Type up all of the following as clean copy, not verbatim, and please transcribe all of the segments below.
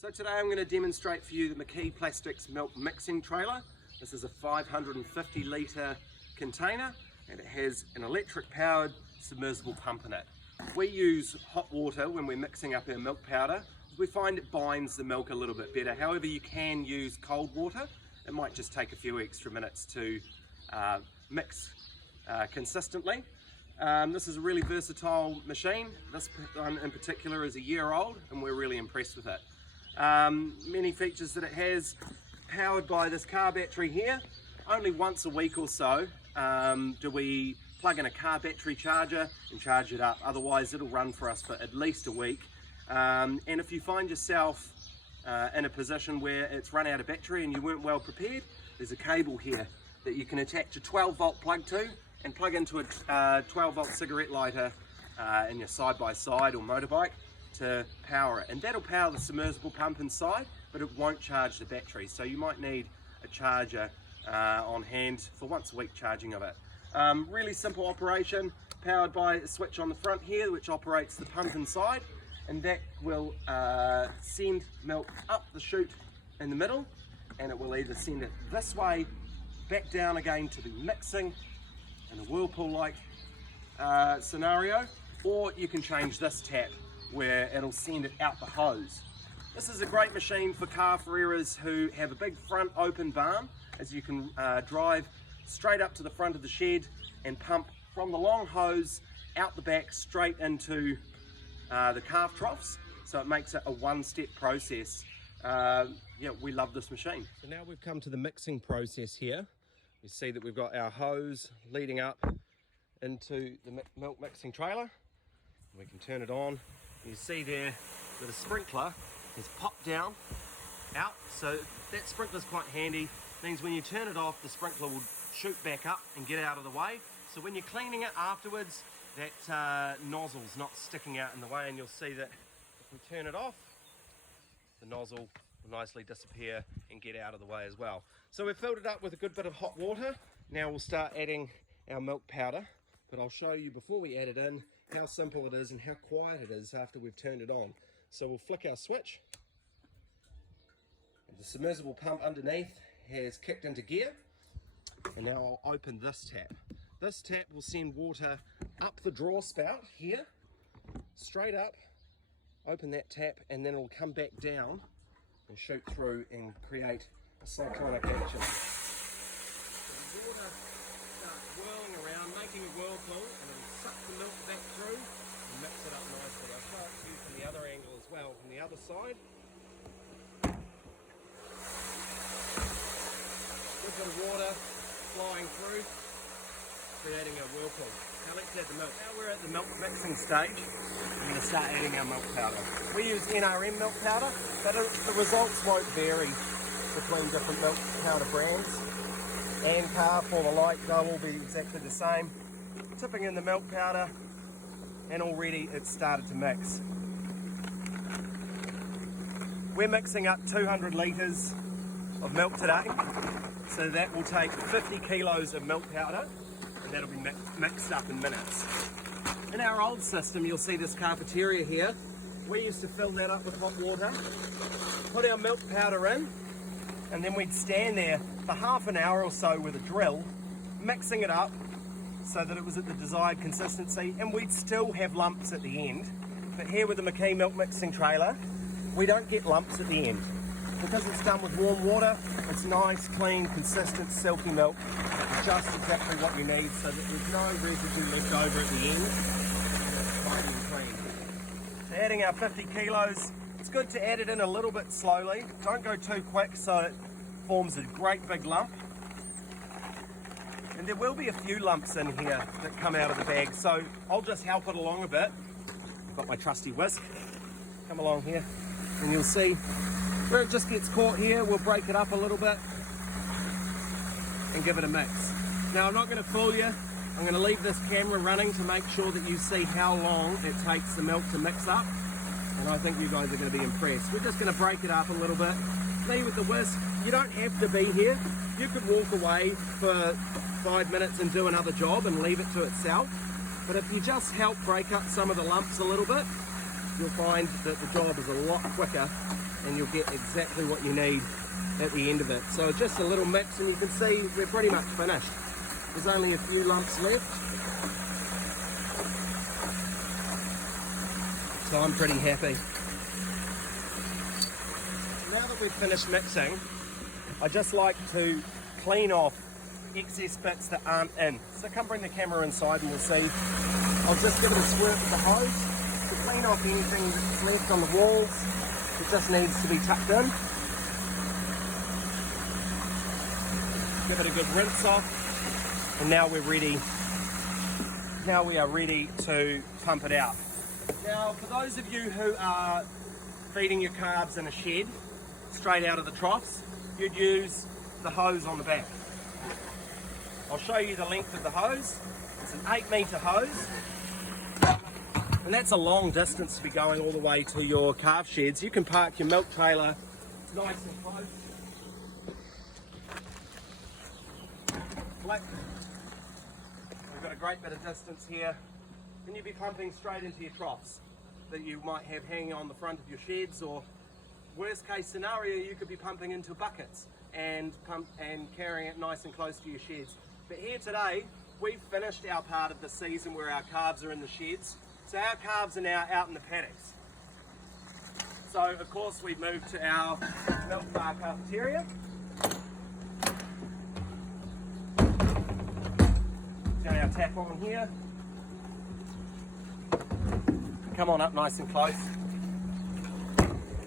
So today I'm going to demonstrate for you the McKee Plastics milk mixing trailer. This is a 550 litre container and it has an electric powered submersible pump in it. We use hot water when we're mixing up our milk powder. We find it binds the milk a little bit better. However, you can use cold water. It might just take a few extra minutes to mix consistently. This is a really versatile machine. This one in particular is a year old and we're really impressed with it. Many features that it has, powered by this car battery here. Only once a week or so do we plug in a car battery charger and charge it up. Otherwise it'll run for us for at least a week. And if you find yourself in a position where it's run out of battery and you weren't well prepared, there's a cable here that you can attach a 12-volt plug to and plug into a 12-volt cigarette lighter in your side-by-side or motorbike to power it, and that'll power the submersible pump inside, but it won't charge the battery, so you might need a charger on hand for once a week charging of it. Really simple operation, powered by a switch on the front here which operates the pump inside, and that will send milk up the chute in the middle, and it will either send it this way, back down again to be mixing in a whirlpool like scenario, or you can change this tap where it'll send it out the hose. This is a great machine for car Ferreras who have a big front open barn, as you can drive straight up to the front of the shed and pump from the long hose out the back straight into the calf troughs, so it makes it a one-step process. Yeah, we love this machine. So now we've come to the mixing process here. You see that we've got our hose leading up into the milk mixing trailer. We can turn it on. You see there that a sprinkler is popped down out, so that sprinkler is quite handy. It means when you turn it off, the sprinkler will shoot back up and get out of the way. So when you're cleaning it afterwards, that nozzle's not sticking out in the way, and you'll see that if we turn it off, the nozzle will nicely disappear and get out of the way as well. So we've filled it up with a good bit of hot water. Now we'll start adding our milk powder, but I'll show you before we add it in how simple it is and how quiet it is after we've turned it on. So we'll flick our switch. The submersible pump underneath has kicked into gear, and now I'll open this tap. This tap will send water up the draw spout here, straight up. Open that tap and then it'll come back down and shoot through and create a cyclonic action. So the water starts whirling around, making a whirlpool, and it'll suck the milk back through and mix it up nicely. I'll show it to you from the other angle as well, from the other side. Good bit of water flying through, creating a whirlpool. Now let's add the milk. Now we're at the milk mixing stage. We're going to start adding our milk powder. We use NRM milk powder, but the results won't vary between different milk powder brands. And calf or the light, they'll all be exactly the same. Tipping in the milk powder, and already it's started to mix. We're mixing up 200 litres of milk today, so that will take 50 kilos of milk powder, and that'll be mixed up in minutes. In our old system, you'll see this cafeteria here. We used to fill that up with hot water, put our milk powder in, and then we'd stand there for half an hour or so with a drill, mixing it up so that it was at the desired consistency, and we'd still have lumps at the end. But here with the McKee milk mixing trailer, we don't get lumps at the end. Because it's done with warm water, it's nice, clean, consistent, silky milk. Just exactly what you need, so that there's no residue left over at the end. It's clean. So adding our 50 kilos, it's good to add it in a little bit slowly. Don't go too quick so it forms a great big lump. And there will be a few lumps in here that come out of the bag, so I'll just help it along a bit. I've got my trusty whisk. Come along here, and you'll see where it just gets caught here. We'll break it up a little bit and give it a mix. Now I'm not going to fool you. I'm going to leave this camera running to make sure that you see how long it takes the milk to mix up, and I think you guys are going to be impressed. We're just going to break it up a little bit. Me with the whisk, you don't have to be here. You could walk away for 5 minutes and do another job and leave it to itself, but if you just help break up some of the lumps a little bit, you'll find that the job is a lot quicker and you'll get exactly what you need at the end of it. So just a little mix, and you can see we're pretty much finished. There's only a few lumps left, so I'm pretty happy. Now that we've finished mixing, I just like to clean off excess bits that aren't in. So come bring the camera inside and we'll see. I'll just give it a squirt with the hose to clean off anything that's left on the walls. It just needs to be tucked in. Give it a good rinse off, and now we're ready. Now we are ready to pump it out. Now, for those of you who are feeding your calves in a shed, straight out of the troughs, you'd use the hose on the back. I'll show you the length of the hose. It's an 8-metre hose, and that's a long distance to be going all the way to your calf sheds. You can park your milk trailer nice and close. We've got a great bit of distance here, and you'll be pumping straight into your troughs that you might have hanging on the front of your sheds, or worst case scenario, you could be pumping into buckets and carrying it nice and close to your sheds. But here today, we've finished our part of the season where our calves are in the sheds, so our calves are now out in the paddocks. So of course we've moved to our milk bar cafeteria. Turn our tap on here. Come on up nice and close.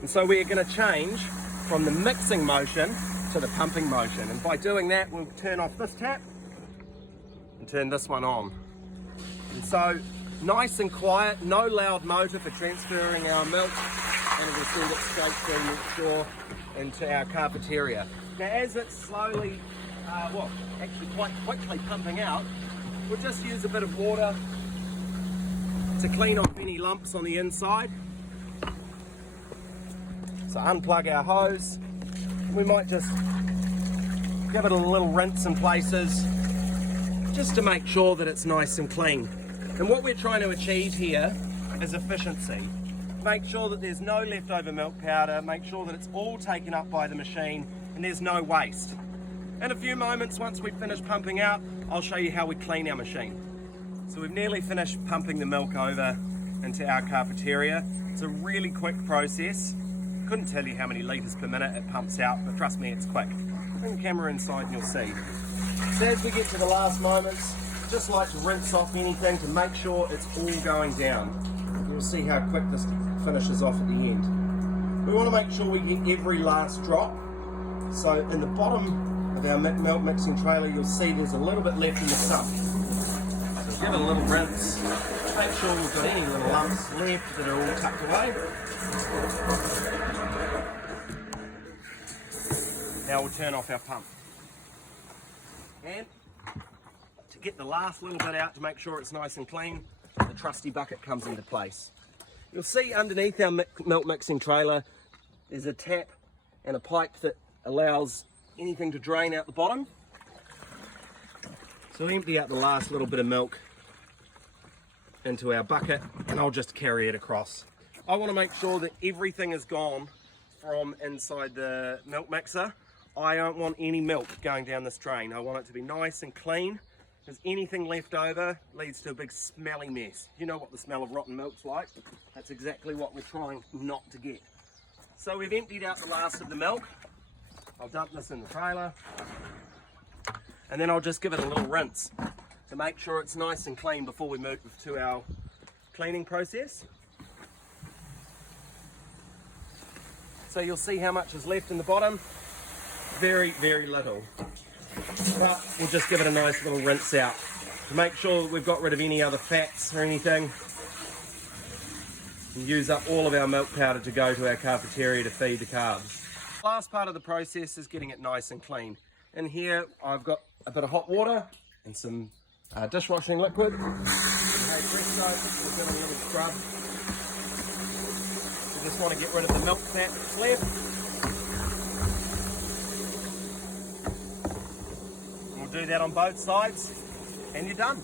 And so we're going to change from the mixing motion to the pumping motion. And by doing that, we'll turn off this tap and turn this one on. And so nice and quiet, no loud motor for transferring our milk, and it will send it straight through next door into our cafeteria. Now as it's slowly, actually quite quickly pumping out, we'll just use a bit of water to clean off any lumps on the inside. So unplug our hose. We might just give it a little rinse in places just to make sure that it's nice and clean. And what we're trying to achieve here is efficiency. Make sure that there's no leftover milk powder, make sure that it's all taken up by the machine and there's no waste. In a few moments, once we've finished pumping out, I'll show you how we clean our machine. So we've nearly finished pumping the milk over into our cafeteria. It's a really quick process. Couldn't tell you how many litres per minute it pumps out, but trust me, it's quick. Bring the camera inside and you'll see. So as we get to the last moments, just like to rinse off anything to make sure it's all going down. You'll see how quick this finishes off at the end. We want to make sure we get every last drop. So in the bottom of our milk mixing trailer, you'll see there's a little bit left in the sump. So give it a little rinse. Make sure we've got any little lumps left that are all tucked away. Now we'll turn off our pump. And to get the last little bit out to make sure it's nice and clean, the trusty bucket comes into place. You'll see underneath our milk mixing trailer there's a tap and a pipe that allows anything to drain out the bottom. So empty out the last little bit of milk into our bucket and I'll just carry it across. I want to make sure that everything is gone from inside the milk mixer. I don't want any milk going down this drain. I want it to be nice and clean, because anything left over leads to a big smelly mess. You know what the smell of rotten milk's like? That's exactly what we're trying not to get. So we've emptied out the last of the milk. I'll dump this in the trailer, and then I'll just give it a little rinse to make sure it's nice and clean before we move to our cleaning process. So you'll see how much is left in the bottom. Very, very little. But we'll just give it a nice little rinse out to make sure that we've got rid of any other fats or anything. And use up all of our milk powder to go to our cafeteria to feed the calves. The last part of the process is getting it nice and clean. In here I've got a bit of hot water and some dishwashing liquid. Hey, presto, we'll give it a little scrub. We just want to get rid of the milk fat that's left. We'll do that on both sides and you're done.